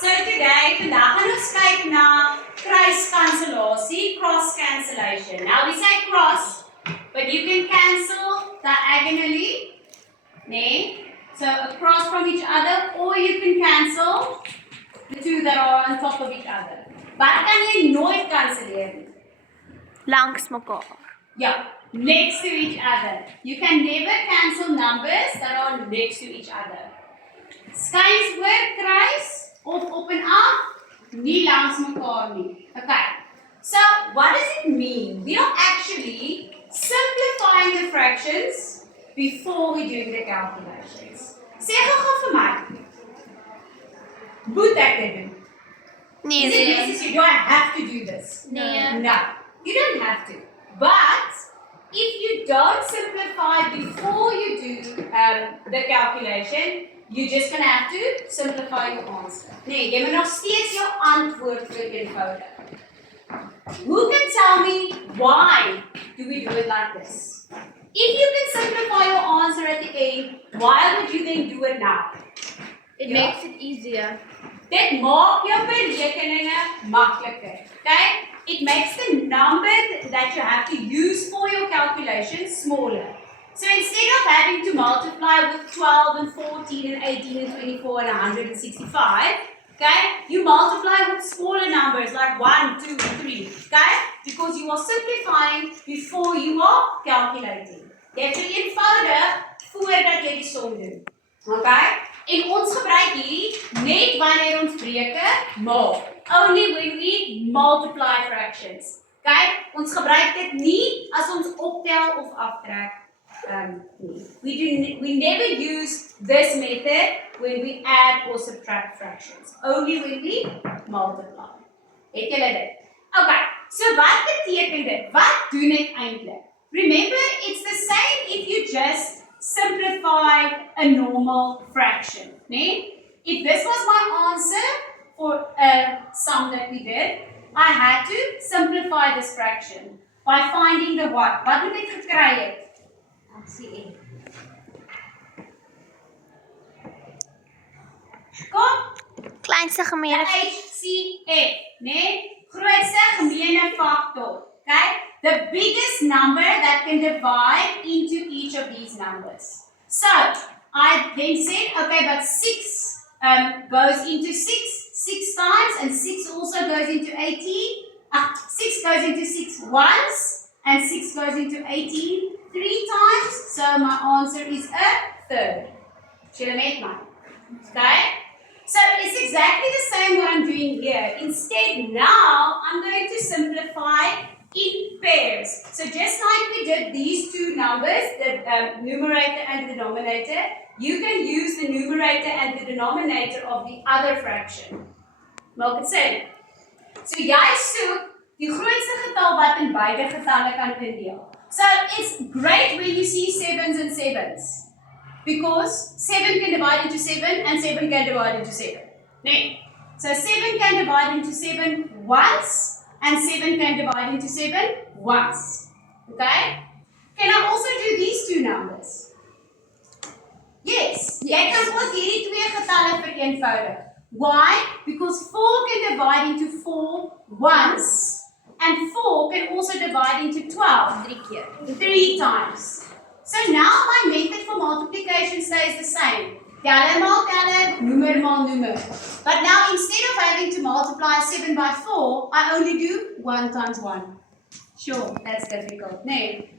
So today, vandag gaan ons kyk na kruiskansellasie, cross cancellation. Now we say cross, but you can cancel diagonally, nee? So across from each other, or you can cancel the two that are on top of each other. Wat kan jy nooit kanselleer nie? Langs mekaar. Yeah, next to each other. You can never cancel numbers that are next to each other. Skynswoord kruis of op en af, nie langs mekaar nie. Okay. So, what does it mean? We are actually simplifying the fractions before we do the calculations. Sê gou vir my. Moet ek dit doen? Nee, Is it necessary? Do I have to do this? Nee. No, you don't have to. But if you don't simplify before you do the calculation, you're just going to have to simplify your answer. Nee, jy moet nog steeds jou antwoord vereenvoudig. Who can tell me why do we do it like this? If you can simplify your answer at the end, why would you then do it now? It makes it easier. Dit maak jou berekeninge makliker. Okay? It makes the number that you have to use for your calculation smaller. So instead of having to multiply with 12 and 14 and 18 and 24 and 165, okay, you multiply with smaller numbers like 1, 2, 3, okay? Because you are simplifying before you are calculating. Jy vereenvoudig voordat jy die som doen. Okay? En ons gebruik hierdie net wanneer ons breuke maak. Only when we multiply fractions. Okay? Ons gebruik dit nie as ons optel of aftrek. We never use this method when we add or subtract fractions. Only when we multiply. Het julle dit? Okay, so wat beteken dit? Wat doen ek eintlik? Remember, it's the same if you just simplify a normal fraction. Nee? If this was my answer for a sum that we did, I had to simplify this fraction by finding the what. Wat moet ek gekry het? HCF. Kom, Kleinste gemeene. HCF, nee? Grootste gemeene factor. Okay? The biggest number that can divide into each of these numbers. So, I then said, okay, but 6 goes into 6 times, and 6 also goes into 18. 6 goes into 6 once, and 6 goes into 18 3 times. So, my answer is a third. Shall I make mine? Okay? So, it's exactly the same what I'm doing here. Instead, now, I'm going to simplify in pairs. So just like we did these two numbers, the numerator and the denominator, you can use the numerator and the denominator of the other fraction. Maak dit sin? So jy soek die grootste getal wat in beide getalle kan indeel. So it's great when you see 7s and 7s. Because 7 can divide into 7 and 7 can divide into 7. Nee. So 7 can divide into 7 once. And 7 can divide into 7 once. Okay? Can I also do these two numbers? Yes. Jy kan ook hierdie twee getalle vereenvoudig. Why? Because 4 can divide into 4 once. And 4 can also divide into 12. 3 keer. 3 times. So now my method for multiplication stays the same. Teller maal teller, noemer maal noemer. But now instead of having to multiply 7 by 4, I only do 1 times 1. Sure, that's difficult. Nee.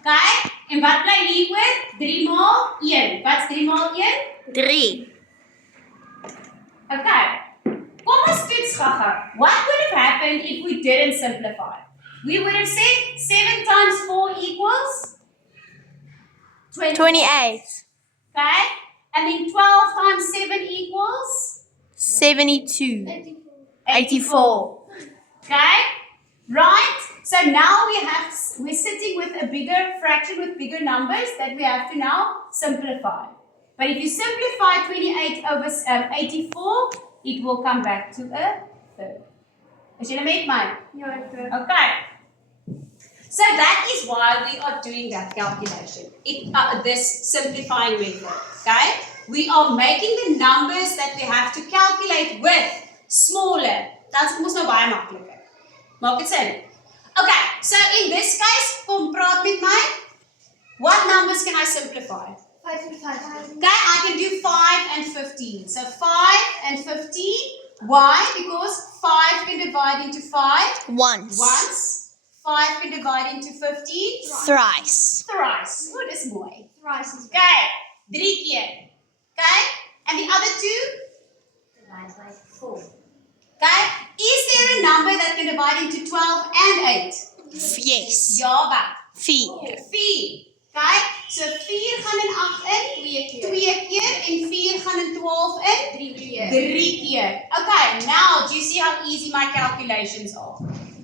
Okay, en wat bly hier oor? 3 maal 1. Wat's 3 maal 1? 3. Okay. Kom ons toets gou-gou. What would have happened if we didn't simplify? We would have said 7 times 4 equals 28. Okay? And then 12 times 7 equals 72. 84. Okay? Right? So now we're sitting with a bigger fraction with bigger numbers that we have to now simplify. But if you simplify 28 over 84, it will come back to a third. Is jy make mine? Okay. So that is why we are doing that calculation. This simplifying method. Okay? we are making the numbers that we have to calculate with smaller. That's mos nou baie makliker. Maak dit sin? Okay, so in this case, kom praat met my. What numbers can I simplify? 5 and 5. Okay, I can do 5 and 15. So 5 and 15. Why? Because 5 can divide into 5 Once. once. 5 can divide into 15 Thrice. thrice. Oh, dis mooi. Thrice is Okay, 3 keer. Okay, and the other 2? divided by 4. Okay, is there a number that can divide into 12 and 8? Yes. Ja, wat? 4. 4. Okay, so 4 gaan in 8 in. 2 keer en 4 gaan in 12 in. 3 keer. Okay, now do you see how easy my calculations are?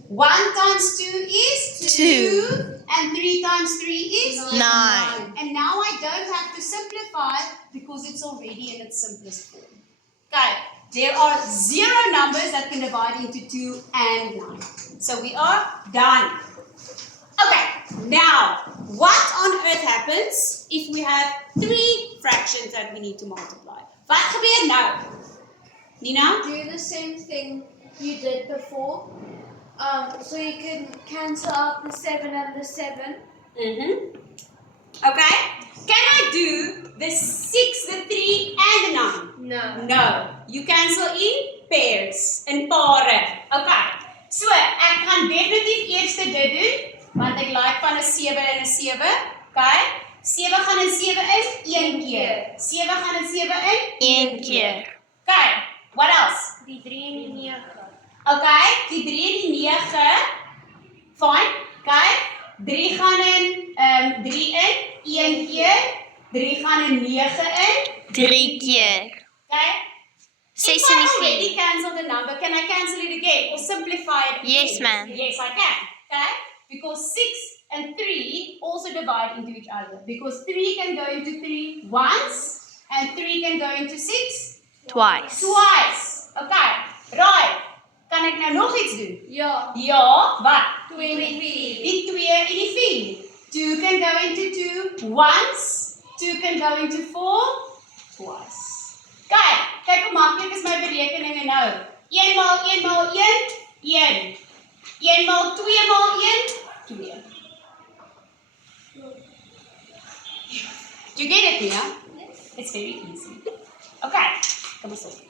1 times 2 is 2. and 3 times 3 is 9. And now I don't have to simplify because it's already in its simplest form. Okay, there are 0 numbers that can divide into 2 and 9. So we are done. Okay, now what on earth happens if we have 3 fractions that we need to multiply? Wat gebeur nou? Nina? Do the same thing you did before. So you can cancel out the 7 and the 7. Okay, can I do the 6, the 3 and the 9? No. No, you cancel in pairs, in pare. Okay, so ek gaan definitief eers dit doen, want ek like van 'n 7 en 'n 7. Okay, 7 gaan in 7 in 1 keer. 7 gaan in 7 in 1 keer. Okay, what else? Die 3 en die 9. Okay, die 3 en die 9. Fine. Okay, 3 gaan in 3 in 1 keer. 3 gaan in 9 in. 3 keer. Okay. 6 If and I already 4. cancel the number, can I cancel it again or simplify it again? Yes, ma'am. Yes, I can. Okay? Because 6 and 3 also divide into each other. Because 3 can go into 3 once and 3 can go into 6 Twice. twice. Okay. Right. Kan ek nou nog iets doen? Ja. Ja, wat? 2 en 4. Die 2 en die 4. 2 can go into 2 once. 2 can go into 4 twice. Kyk hoe maklik is my berekeninge nou. 1 maal 1 maal 1, 1. 1 maal 2 maal 1, 2. Do you get it, Mia? It's very easy. Okay, kom ons op.